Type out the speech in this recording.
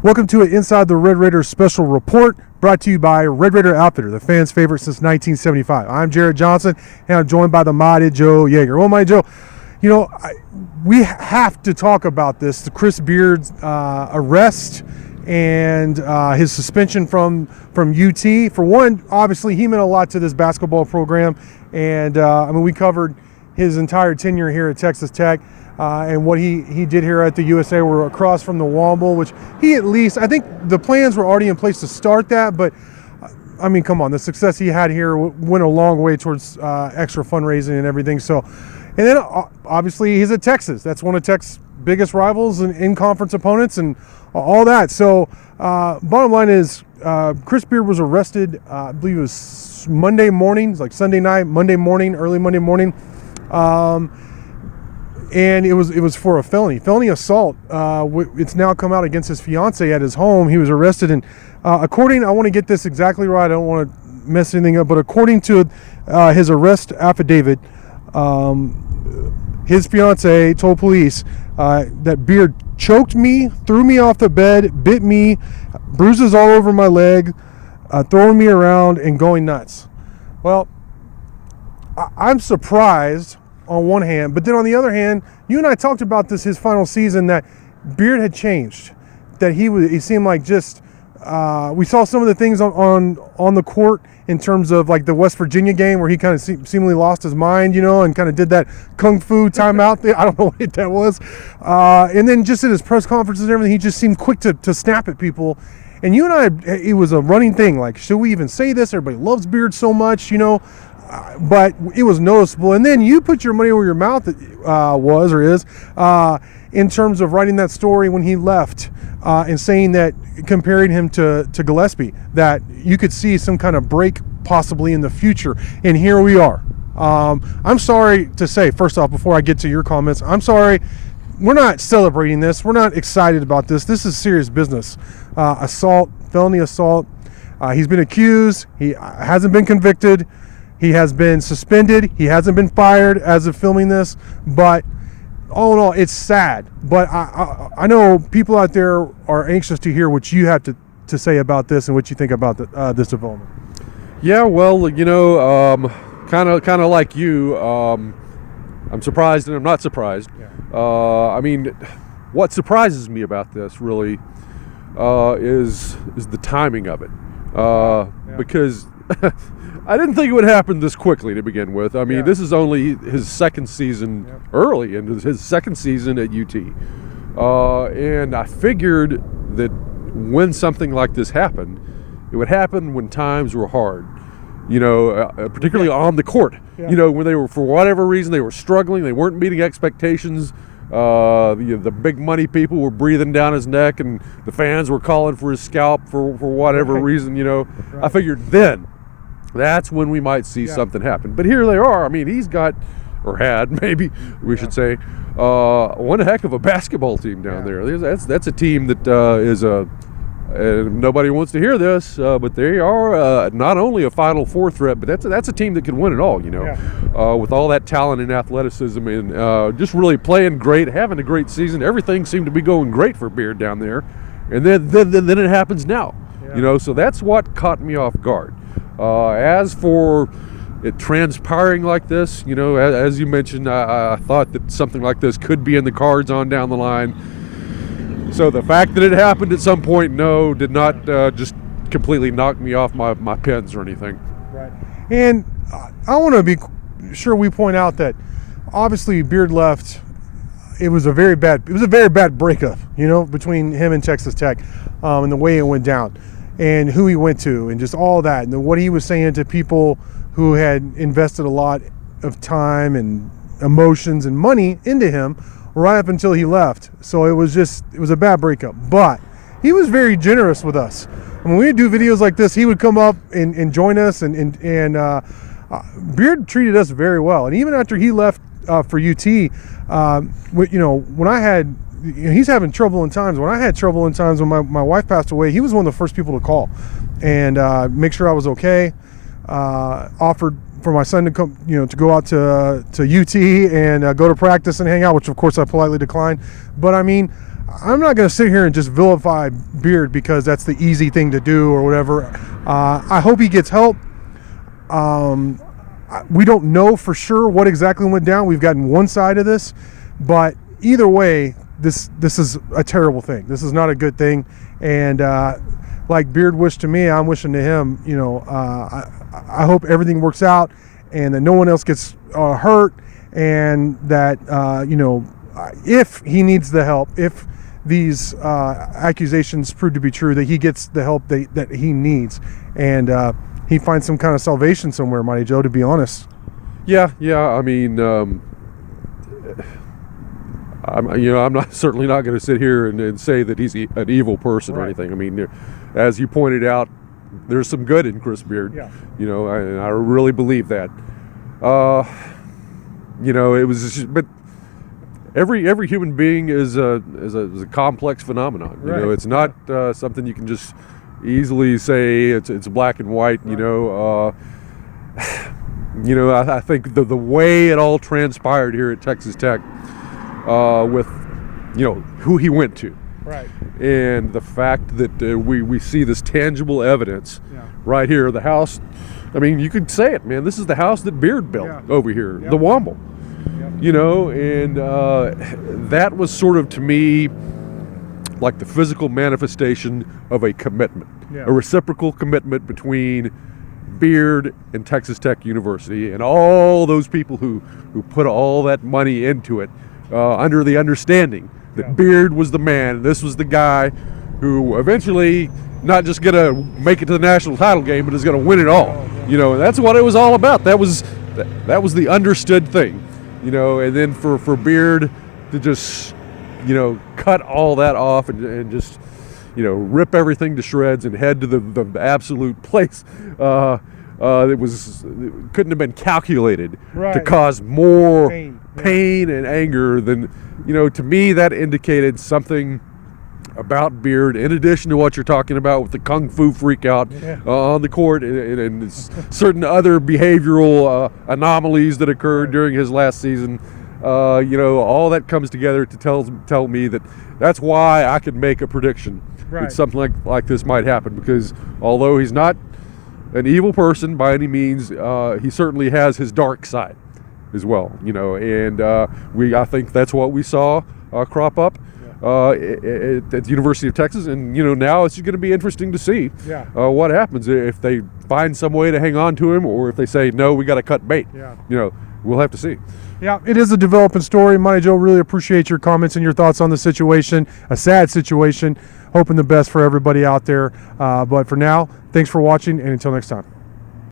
Welcome to an Inside the Red Raiders special report brought to you by Red Raider Outfitter, the fans' favorite since 1975. I'm Jared Johnson, and I'm joined by the modded Joe Yeager. Well, my Joe, you know, we have to talk about this, the Chris Beard's arrest and his suspension from UT. For one, obviously, he meant a lot to this basketball program, and we covered his entire tenure here at Texas Tech. And what he did here at the USA. We're across from the Womble, which he at least, I think the plans were already in place to start that, but I mean, come on, the success he had here went a long way towards extra fundraising and everything. So, and then obviously he's at Texas. That's one of Tech's biggest rivals and in-conference opponents and all that. So, bottom line is Chris Beard was arrested, I believe it was Monday morning, like Sunday night, Monday morning, early Monday morning. And it was for a felony assault. It's now come out against his fiance at his home. He was arrested, and I want to get this exactly right. I don't want to mess anything up, but according to his arrest affidavit, his fiance told police that Beard choked me, threw me off the bed, bit me, bruises all over my leg, throwing me around and going nuts. Well, I'm surprised on one hand, but then on the other hand, you and I talked about this his final season, that Beard had changed, that he seemed like just we saw some of the things on the court in terms of like the West Virginia game where he kind of seemingly lost his mind, you know, and kind of did that kung fu timeout thing. I don't know what that was, and then just at his press conferences and everything, he just seemed quick to snap at people. And you and I, it was a running thing, like, should we even say this? Everybody loves Beard so much, you know. But it was noticeable. And then you put your money where your mouth was or is in terms of writing that story when he left and saying that, comparing him to Gillespie, that you could see some kind of break possibly in the future. And here we are. I'm sorry to say, first off, before I get to your comments, I'm sorry. We're not celebrating this. We're not excited about this. This is serious business. Assault, felony assault. He's been accused. He hasn't been convicted. He has been suspended. He hasn't been fired as of filming this. But all in all, it's sad. But I know people out there are anxious to hear what you have to say about this and what you think about this development. Yeah, well, you know, kind of like you, I'm surprised and I'm not surprised. Yeah. I mean, what surprises me about this really is the timing of it, because I didn't think it would happen this quickly to begin with. I mean, this is only his second season, early into his second season at UT. And I figured that when something like this happened, it would happen when times were hard, you know, particularly on the court. You know, when they were, for whatever reason, they were struggling, they weren't meeting expectations. The big money people were breathing down his neck, and the fans were calling for his scalp for whatever reason, you know. I figured then, that's when we might see something happen. But here they are. I mean, he's got, or had, maybe we should say, one heck of a basketball team down there. That's a team that is nobody wants to hear this, but they are not only a Final Four threat, but that's a team that can win it all, you know, with all that talent and athleticism and just really playing great, having a great season. Everything seemed to be going great for Beard down there. And then it happens now, you know, so that's what caught me off guard. As for it transpiring like this, you know, as you mentioned, I thought that something like this could be in the cards on down the line. So the fact that it happened at some point, did not just completely knock me off my pins or anything. Right. And I want to be sure we point out that obviously Beard left. It was a very bad breakup, you know, between him and Texas Tech, and the way it went down, and who he went to, and just all that, and what he was saying to people who had invested a lot of time and emotions and money into him right up until he left. So it was a bad breakup. But he was very generous with us. And when we would do videos like this, he would come up and join us, and Beard treated us very well. And even after he left for UT, you know, when I had, he's having trouble in times. When I had trouble in times when my wife passed away, he was one of the first people to call and make sure I was okay. Offered for my son to come, you know, to go out to UT and go to practice and hang out, which of course I politely declined. But I mean, I'm not going to sit here and just vilify Beard because that's the easy thing to do or whatever. I hope he gets help. We don't know for sure what exactly went down. We've gotten one side of this, but either way, this is a terrible thing. This is not a good thing, and like Beard wished to me, I'm wishing to him. You know, I hope everything works out, and that no one else gets hurt, and that you know, if he needs the help, if these accusations prove to be true, that he gets the help that he needs, and he finds some kind of salvation somewhere, Mighty Joe, to be honest. Yeah. I mean, I'm not certainly not going to sit here and say that he's an evil person or anything. I mean, as you pointed out, there's some good in Chris Beard. Yeah. You know, I really believe that. You know, it was just, but every human being is a complex phenomenon. You know, it's not something you can just easily say it's black and white. You know, I think the way it all transpired here at Texas Tech, with who he went to, and the fact that we see this tangible evidence right here, the house. I mean, you could say it, man. This is the house that Beard built over here, the Womble. You know, and that was sort of, to me, like the physical manifestation of a commitment, a reciprocal commitment between Beard and Texas Tech University and all those people who put all that money into it, under the understanding that Beard was the man. This was the guy who eventually not just going to make it to the national title game, but is going to win it all. You know, and that's what it was all about. That was the understood thing. You know, and then for Beard to just, cut all that off and just, rip everything to shreds and head to the absolute place, it couldn't have been calculated to cause more pain and anger than, to me that indicated something about Beard, in addition to what you're talking about with the kung fu freak out on the court and certain other behavioral anomalies that occurred during his last season. All that comes together to tell me that's why I could make a prediction that something like this might happen, because although he's not an evil person by any means, he certainly has his dark side as well, and I think that's what we saw crop up at the University of Texas, and now it's going to be interesting to see what happens if they find some way to hang on to him, or if they say no, we got to cut bait. We'll have to see. Yeah, it is a developing story. Mighty Joe, really appreciate your comments and your thoughts on the situation. A sad situation. Hoping the best for everybody out there. But for now, thanks for watching, and until next time.